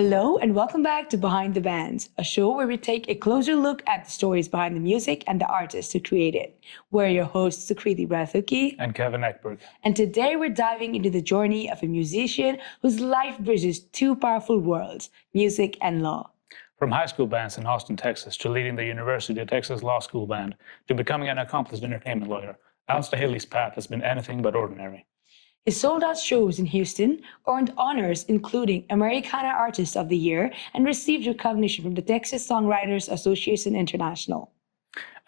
Hello and welcome back to Behind the Bands, a show where we take a closer look at the stories behind the music and the artists who create it. We're your hosts, Sukriti Rathuki, And Kevin Eckberg. and today we're diving into the journey of a musician whose life bridges two powerful worlds, music and law. From high school bands in Austin, Texas, to leading the University of Texas Law School Band, to becoming an accomplished entertainment lawyer, Staehely's path has been anything but ordinary. His sold-out shows in Houston earned honors including Americana Artist of the Year and received recognition from the Texas Songwriters Association International.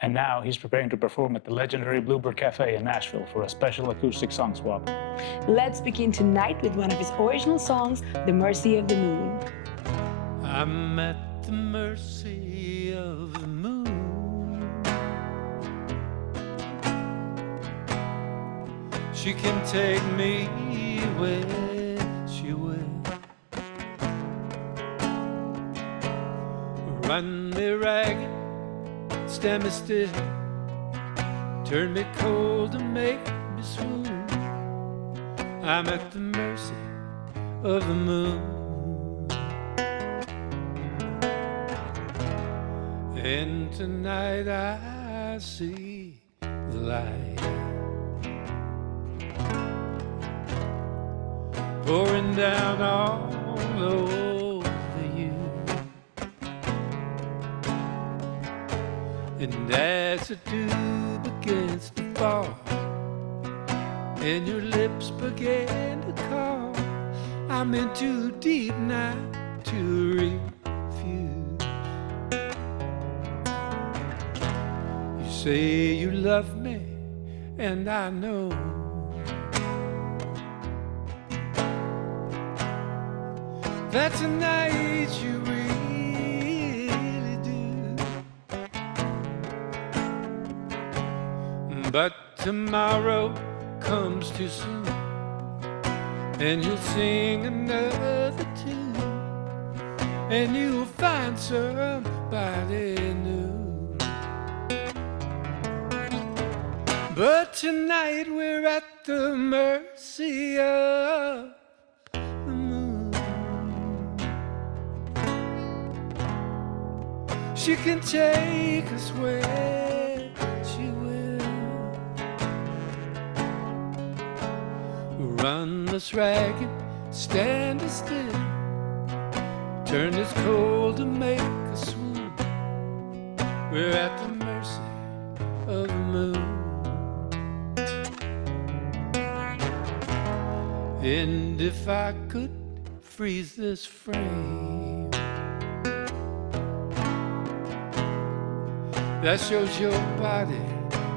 And now he's preparing to perform at the legendary Bluebird Cafe in Nashville for a special acoustic song swap. Let's begin tonight with one of his original songs, The Mercy of the Moon. I'm at the mercy of the moon. She can take me where she will. Run me ragged, stand me still, turn me cold and make me swoon. I'm at the mercy of the moon. And tonight I see the light pouring down all over you. And as the dew begins to fall and your lips begin to call, I'm in too deep now to refuse. You say you love me, and I know that tonight you really do. But tomorrow comes too soon, and you'll sing another tune, and you'll find somebody new. But tonight we're at the mercy of the moon. She can take us where she will. Run us ragged, stand us still, turn us cold to make us swoon. We're at the mercy of the moon. And if I could freeze this frame that shows your body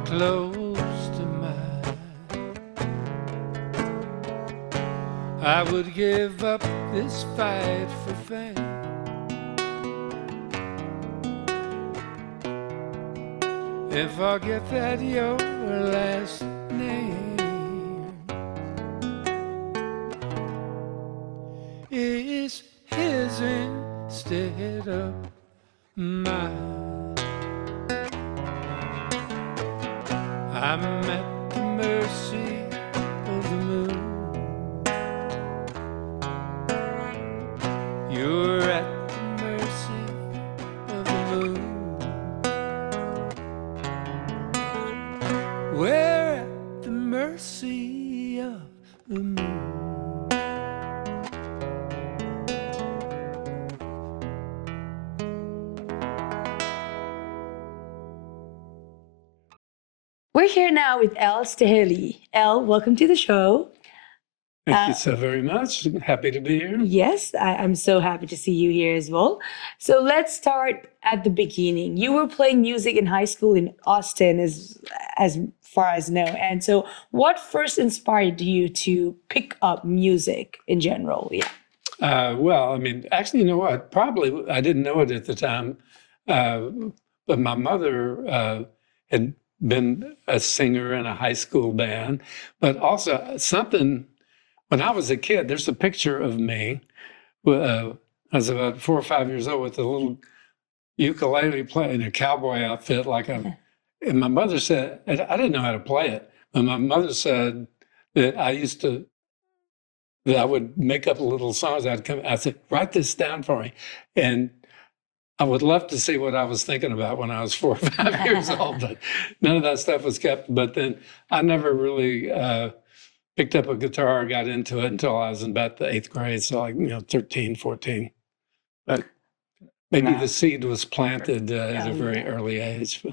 close to mine, I would give up this fight for fame. And forget that your last name is his instead of mine. I'm at the mercy of the moon. You're at the mercy of the moon. We're at the mercy of the moon. We're here now with El Staehely. El, welcome to the show. Thank you so very much. Happy to be here. Yes, I'm so happy to see you here as well. So let's start at the beginning. You were playing music in high school in Austin, as far as I know. And so, what first inspired you to pick up music in general? Yeah. Well, I mean, actually, you know what? Probably I didn't know it at the time, but my mother had been a singer in a high school band, but also something. When I was a kid, there's a picture of me. I was about 4 or 5 years old with a little ukulele playing a cowboy outfit, and my mother said, and I didn't know how to play it, but my mother said that I used to that I would make up little songs. I'd say, write this down for me. And I would love to see what I was thinking about when I was 4 or 5 years old, but none of that stuff was kept. But then I never really picked up a guitar or got into it until I was in about the 8th grade. So like, 13, 14. But maybe the seed was planted at a very early age.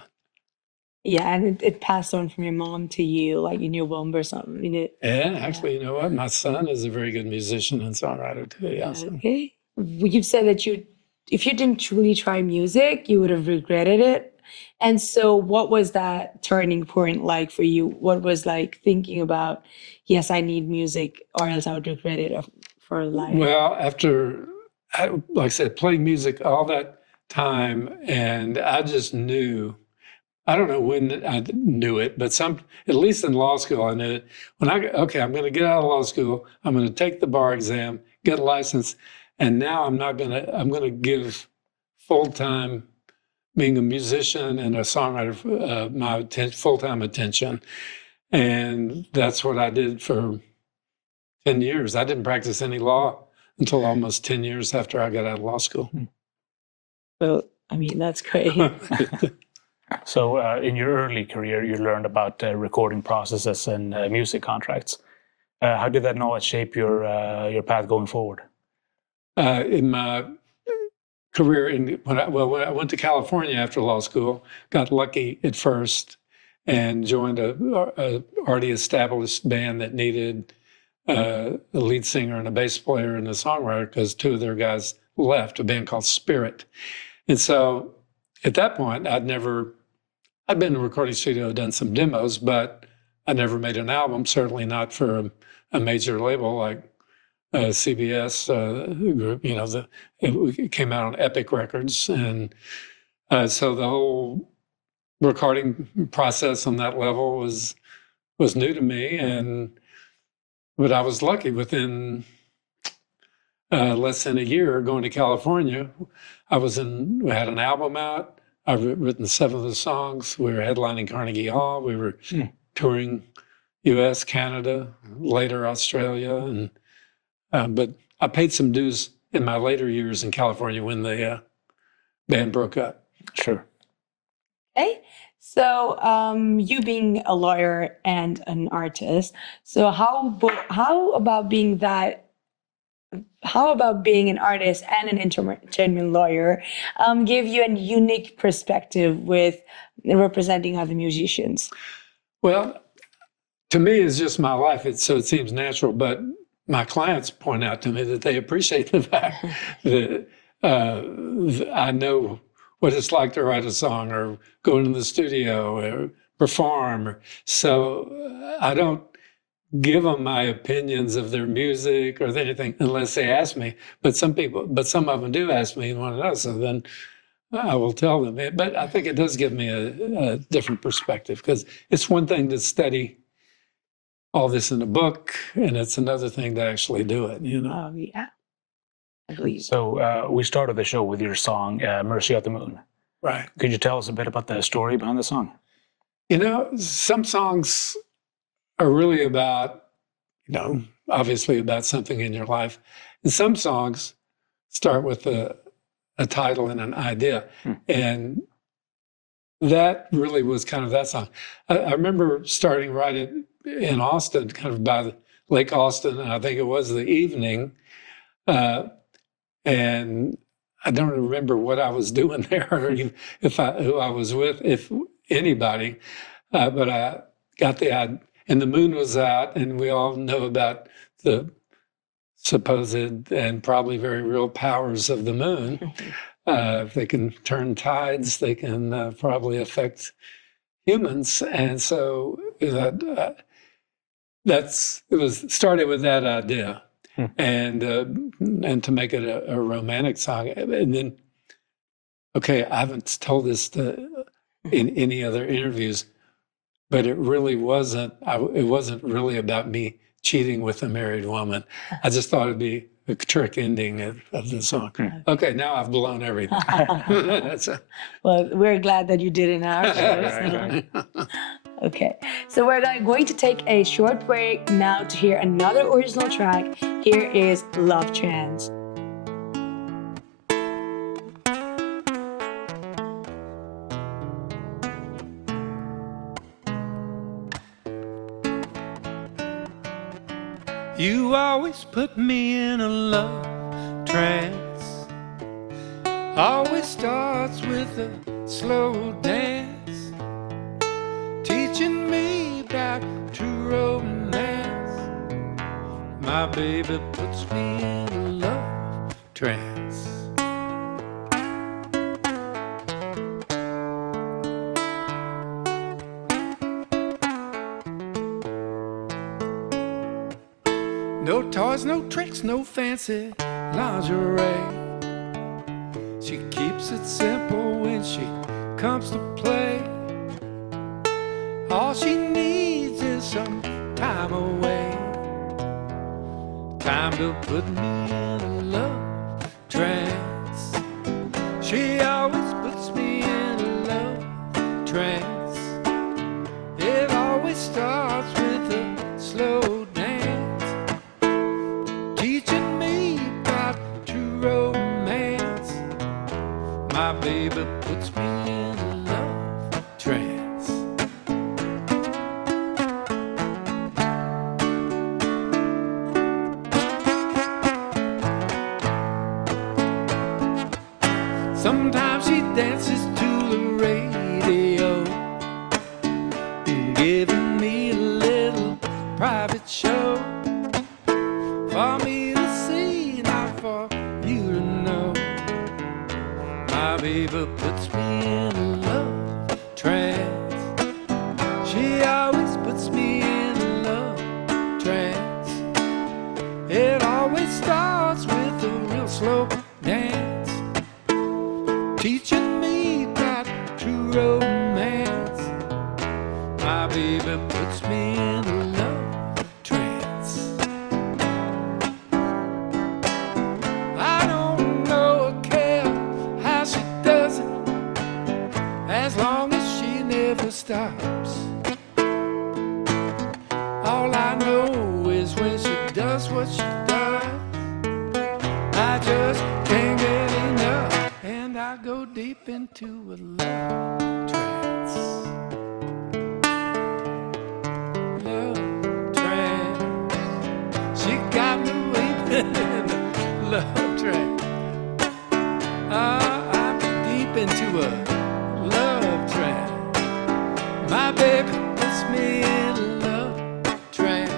Yeah, and it passed on from your mom to you, like in your womb or something. Yeah, actually, you know what? My son is a very good musician and songwriter too. Yeah. So. Okay. You've said that if you didn't truly try music, you would have regretted it. And so what was that turning point like for you? What was like thinking about, yes, I need music or else I would regret it for life? Well, after, like I said, playing music all that time, and I just knew, I don't know when I knew it, but at least in law school, I knew it. I'm going to get out of law school. I'm going to take the bar exam, get a license. And now I'm going to give full-time being a musician and a songwriter, my full-time attention. And that's what I did for 10 years. I didn't practice any law until almost 10 years after I got out of law school. Well, I mean, that's great. So in your early career, you learned about recording processes and music contracts. How did that knowledge shape your path going forward? In my career, when I went to California after law school, got lucky at first and joined a already established band that needed a lead singer and a bass player and a songwriter because 2 of their guys left, a band called Spirit. And so at that point, I'd been in a recording studio, done some demos, but I never made an album, certainly not for a major label like CBS group. It came out on Epic Records. And so the whole recording process on that level was new to me. But I was lucky within less than a year going to California. We had an album out. I've written 7 of the songs. We were headlining Carnegie Hall. We were touring US, Canada, later Australia. But I paid some dues in my later years in California when the band broke up. Sure. Okay. So you being a lawyer and an artist, so how about being an artist and an entertainment lawyer give you a unique perspective with representing other musicians? Well, to me, it's just my life. So it seems natural, but my clients point out to me that they appreciate the fact that I know what it's like to write a song or go into the studio or perform. So I don't give them my opinions of their music or anything unless they ask me. But some of them do ask me and want to know. So then I will tell them. But I think it does give me a different perspective because it's one thing to study all this in a book, and it's another thing to actually do it. Oh, yeah. I believe. So we started the show with your song, Mercy at the Moon. Right. Could you tell us a bit about the story behind the song? Some songs are really about, obviously about something in your life. And some songs start with a title and an idea. And that really was kind of that song. I remember starting writing in Austin, kind of by Lake Austin, and I think it was the evening. And I don't remember what I was doing there or who I was with, if anybody. But I got and the moon was out, and we all know about the supposed and probably very real powers of the moon. If they can turn tides, they can probably affect humans. And so it was started with that idea. And to make it a romantic song. And then, okay, I haven't told this in any other interviews, but it really wasn't. It wasn't really about me cheating with a married woman. I just thought it'd be a trick ending of the song. Okay, now I've blown everything. Well, we're glad that you did in our show. Right. Okay, so we're going to take a short break now to hear another original track. Here is Love Trance. You always put me in a love trance. Always starts with a slow dance, teaching me about true romance. My baby puts me in a love trance. No toys, no tricks, no fancy lingerie. She keeps it simple when she comes to play. All she needs is some time away, time to put me in a love trance. She always puts me in a love trance. It always starts with a slow dance, teaching me about true romance. My baby puts me in a love trance. Sometimes she dances to the radio, giving me a little private show for me to see, not for you to know. My baby puts me in a love trance. She always puts me in a love trance. It always starts with a real slow dance, teaching me about true romance. My baby puts me in a love trance. I don't know or care how she does it, as long as she never stops. All I know is when she does what she does, I just can't get enough, and I go deep into a love trance. Love trance. She got me weeping in a love trance. I'm deep into a love trance. My baby puts me in a love trance.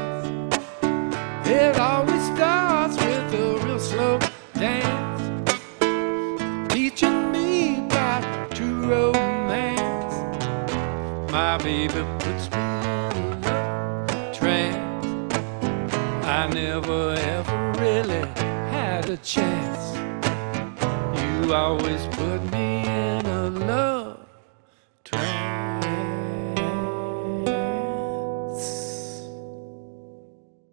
It always starts with a real slow dance, teaching me about true romance. My baby puts me in a love trance. I never ever really had a chance. You always put me in a love trance.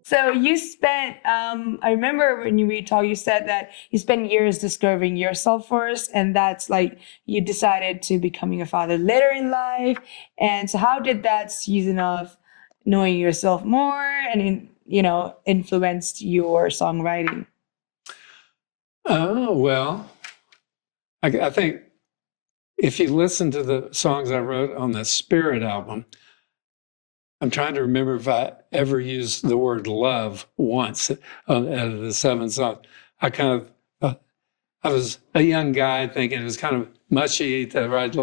So you spent, I remember when we talked, you said that you spent years discovering yourself first, and that's like you decided to becoming a father later in life. And so how did that season of knowing yourself more and, influenced your songwriting? Oh, well, I think if you listen to the songs I wrote on the Spirit album, I'm trying to remember if I ever used the word love once out of the 7 songs. I kind of, I was a young guy thinking it was kind of mushy to write.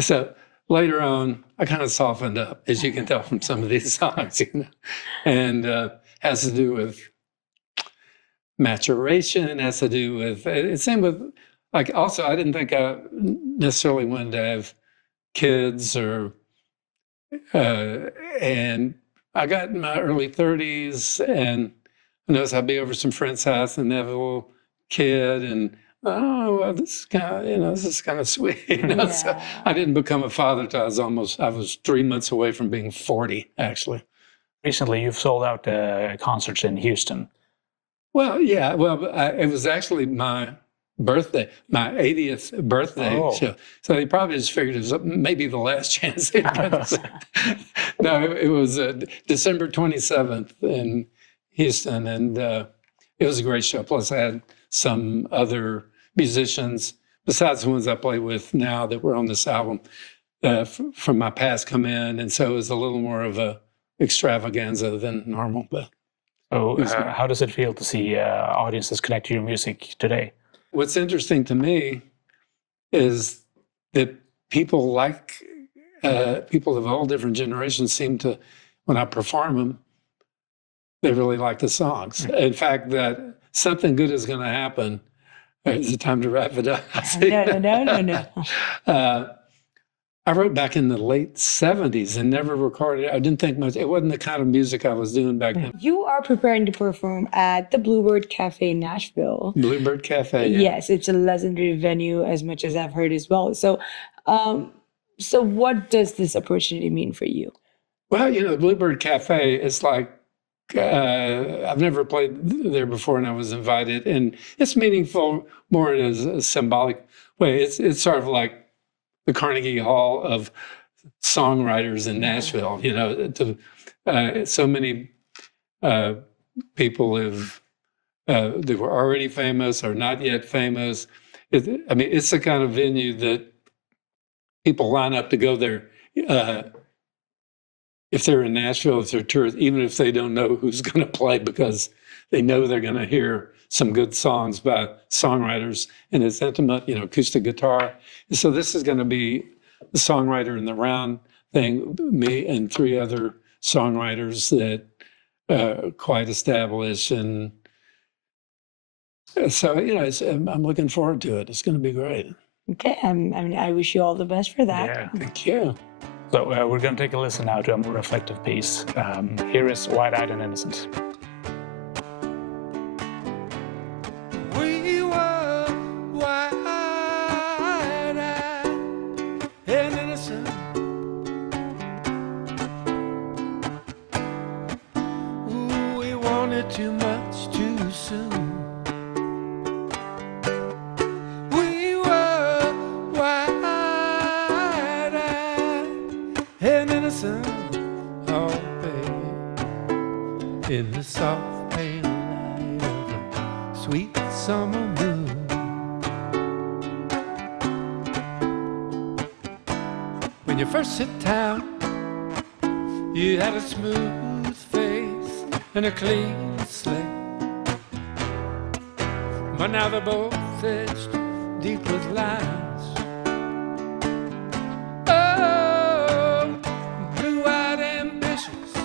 So later on, I kind of softened up, as you can tell from some of these songs, and has to do with maturation, has to do with, it's same with, like, also, I didn't think I necessarily wanted to have kids and I got in my early 30s and I noticed I'd be over some friend's house and they have a little kid and oh, well, this is kind of, this is kind of sweet. So I didn't become a father till I was 3 months away from being 40, actually. Recently, you've sold out concerts in Houston. Well, yeah, well, it was actually my birthday, my 80th birthday Oh. show. So they probably just figured it was maybe the last chance they'd get to see. No, it was December 27th in Houston, and it was a great show. Plus, I had some other musicians besides the ones I play with now that were on this album from my past come in, and so it was a little more of a extravaganza than normal. But So, how does it feel to see audiences connect to your music today? what's interesting to me is that people people of all different generations seem to, when I perform them, they really like the songs. In fact, that something good is going to happen. Is it time to wrap it up? No. I wrote back in the late 70s and never recorded. I didn't think much. It wasn't the kind of music I was doing back then. You are preparing to perform at the Bluebird Cafe in Nashville. Bluebird Cafe. Yeah. Yes, it's a legendary venue, as much as I've heard as well. So, so what does this opportunity mean for you? Well, the Bluebird Cafe is like, I've never played there before, and I was invited, and it's meaningful more in a symbolic way. It's sort of like the Carnegie Hall of songwriters in Nashville. So many people that were already famous or not yet famous. It's the kind of venue that people line up to go there. If they're in Nashville, if they're tourists, even if they don't know who's going to play, because they know they're going to hear some good songs by songwriters, and it's intimate, acoustic guitar. And so this is going to be the songwriter in the round thing, me and 3 other songwriters that are quite established. And so, I'm looking forward to it. It's going to be great. Okay, I wish you all the best for that. Yeah. Thank you. So we're going to take a listen now to a more reflective piece. Here is Wide-Eyed and Innocent. We were wide-eyed and innocent. Ooh, we wanted too much too soon. We were wide-eyed and innocent. Oh, baby, in the soft pale light of the sweet summer moon. When you first hit town, you had a smooth face and a clean slate. But now they're both etched deep with lines. Oh, blue-eyed ambitious,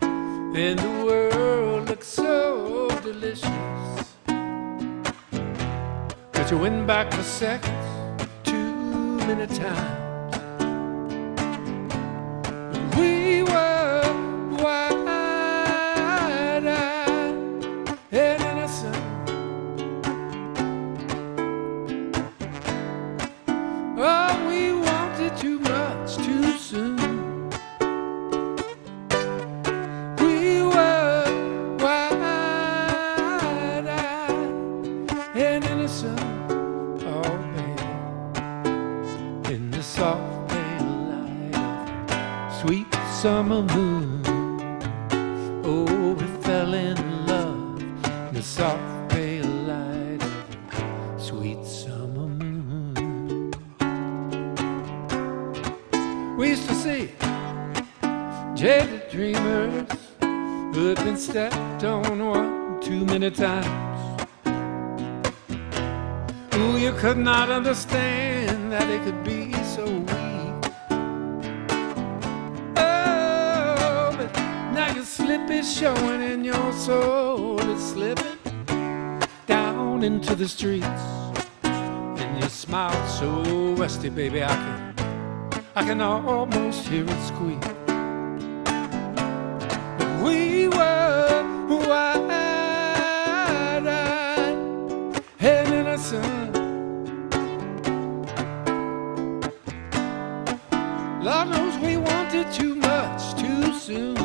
and the world looks so delicious. But you went back for seconds too many times. We were wide-eyed and innocent. Oh, we wanted too much too soon. We were wide-eyed and innocent. Oh, baby, in the soft pale light of sweet summer moon. Oh, we fell in love in the soft pale light of sweet summer moon. We used to see jaded dreamers who had been stepped on one too many times. Ooh, you could not understand that it could be so weak. Oh, but now your slip is showing and your soul is slipping down into the streets. And you smile so rusty, baby, I can almost hear it squeak. But we were wide-eyed and innocent. Lord knows we wanted too much too soon.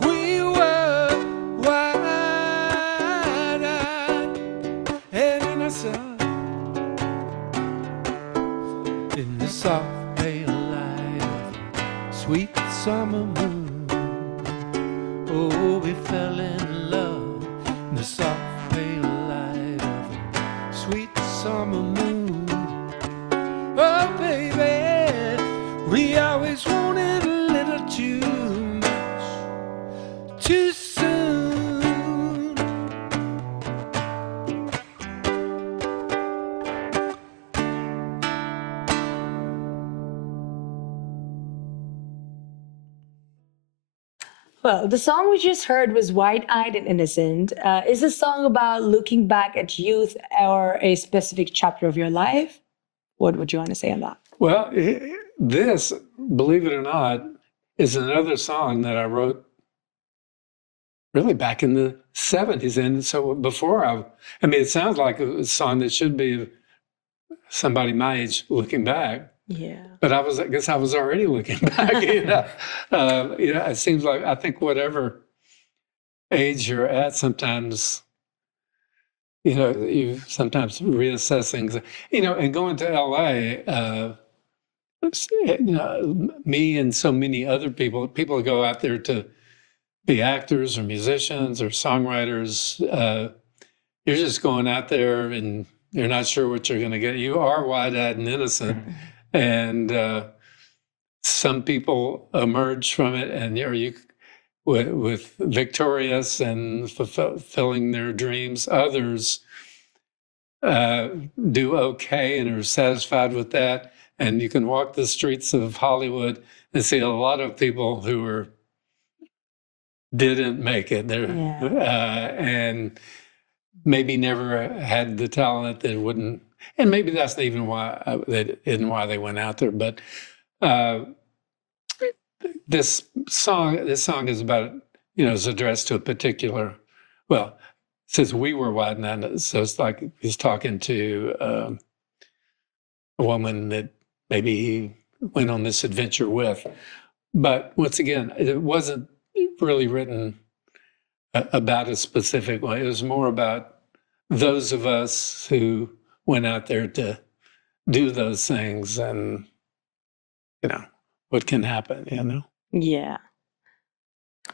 We were wide-eyed soft pale light of a sweet summer moon. Oh, we fell in love in the soft pale light of a sweet summer moon. Oh, baby, we always wanted a little too much, too soon. Well, the song we just heard was Wide Eyed and Innocent. Is the song about looking back at youth or a specific chapter of your life? What would you want to say on that? Well, this, believe it or not, is another song that I wrote really back in the 70s. And so before I mean, it sounds like a song that should be somebody my age looking back. Yeah. But I guess I was already looking back. It seems like I think whatever age you're at, sometimes, you sometimes reassess things. And going to LA, me and so many other people who go out there to be actors or musicians or songwriters, you're just going out there and you're not sure what you're going to get. You are wide-eyed and innocent. And some people emerge from it and you with victorious and fulfilling their dreams. Others do okay and are satisfied with that. And you can walk the streets of Hollywood and see a lot of people who didn't make it there, and maybe never had the talent that wouldn't. And maybe that's even why they went out there. But this song is about, is addressed to a particular. Well, it says we were wide-eyed, so it's like he's talking to a woman that maybe he went on this adventure with. But once again, it wasn't really written about a specific way. It was more about those of us who went out there to do those things and, what can happen, Yeah.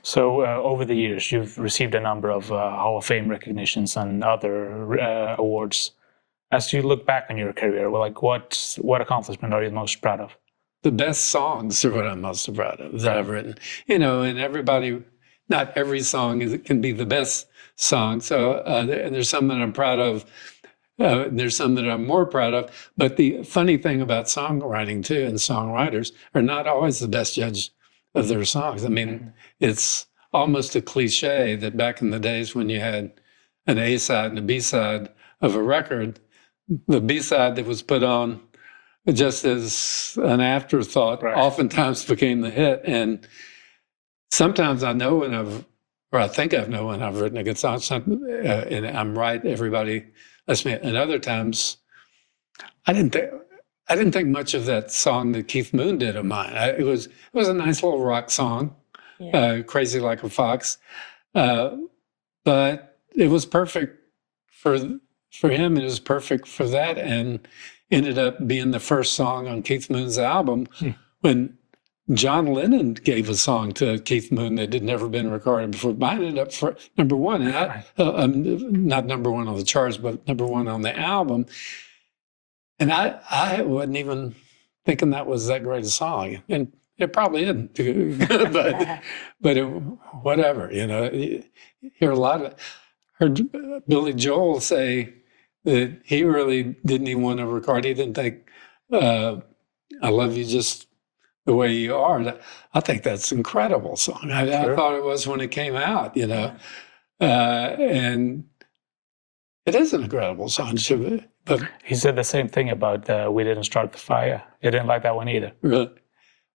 So over the years, you've received a number of Hall of Fame recognitions and other awards. As you look back on your career, what accomplishment are you most proud of? The best songs are what I'm most proud of that I've written. And everybody, not every song can be the best song. So and there's some that I'm proud of. There's some that I'm more proud of. But the funny thing about songwriting too, and songwriters are not always the best judge of their songs. I mean, it's almost a cliche that back in the days when you had an A side and a B side of a record, the B side that was put on just as an afterthought oftentimes became the hit. And sometimes I know I think I know when I've written a good song, and I'm right, everybody lets me. And other times, I didn't think much of that song that Keith Moon did of mine. It was a nice little rock song, Crazy Like a Fox, but it was perfect for him. It was perfect for that, and ended up being the first song on Keith Moon's album. When John Lennon gave a song to Keith Moon that had never been recorded before. Mine ended up for number one, and not number one on the charts, but number one on the album. And I wasn't even thinking that was that great a song, and it probably isn't, but whatever, You hear a lot of. Heard Billy Joel say that he really didn't even want to record. He didn't think, "I love you just the way you are." I think that's an incredible song. I thought it was when it came out, and it is an incredible song. But he said the same thing about "We Didn't Start the Fire." He didn't like that one either. Really?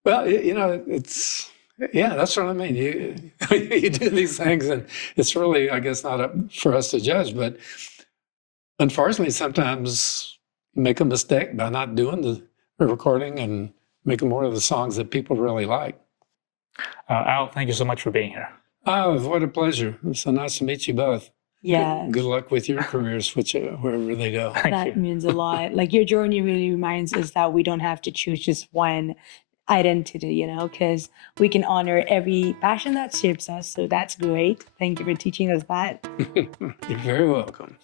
Well, it's that's what I mean. You do these things, and it's really, I guess, not up for us to judge. But unfortunately, sometimes you make a mistake by not doing the recording and making more of the songs that people really like. Al, thank you so much for being here. Oh, what a pleasure. It's so nice to meet you both. Yeah, Good luck with your careers, wherever they go. Thank that you. means a lot. Like your journey really reminds us that we don't have to choose just one identity, you know, because we can honor every passion that shapes us. So that's great. Thank you for teaching us that. You're very welcome.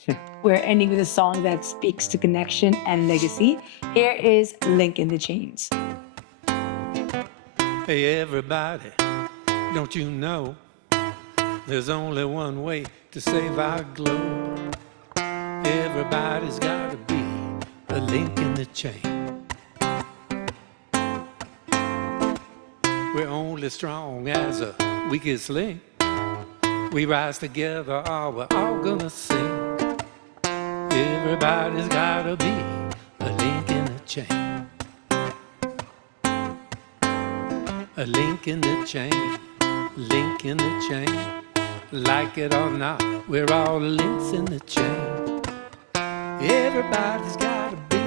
We're ending with a song that speaks to connection and legacy. Here is Link in the Chains. Hey, everybody, don't you know there's only one way to save our globe? Everybody's got to be a link in the chain. We're only strong as a weakest link. We rise together, or we're all gonna sing. Everybody's got to be a link in the chain. A link in the chain, link in the chain. Like it or not, we're all links in the chain. Everybody's gotta be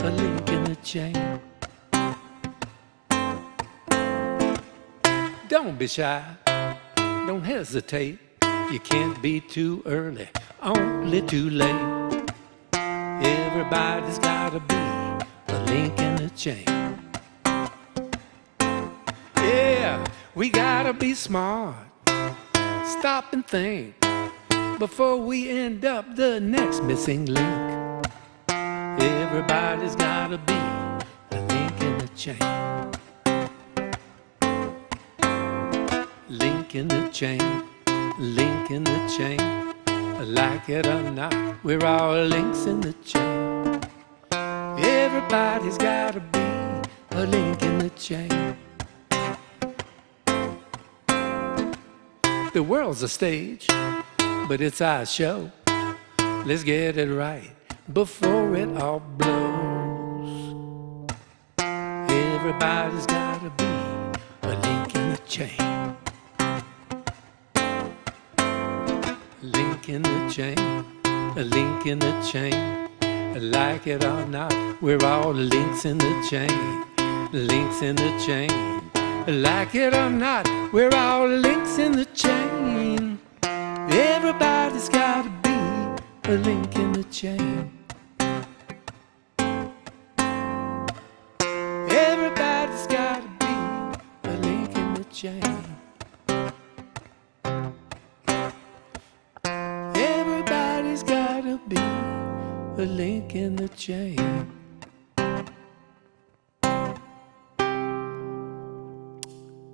a link in the chain. Don't be shy, don't hesitate. You can't be too early, only too late. Everybody's gotta be a link in the chain. Yeah, we gotta be smart. Stop and think before we end up the next missing link. Everybody's gotta be a link in the chain. Link in the chain, link in the chain. Like it or not, we're all links in the chain. Everybody's gotta be a link in the chain. The world's a stage, but it's our show. Let's get it right before it all blows. Everybody's gotta be a link in the chain. Link in the chain, a link in the chain. Like it or not, we're all links in the chain. Links in the chain. Like it or not, we're all links in the chain. Everybody's gotta be a link in the chain. Everybody's gotta be a link in the chain. Everybody's gotta be a link in the chain.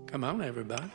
Come on, everybody.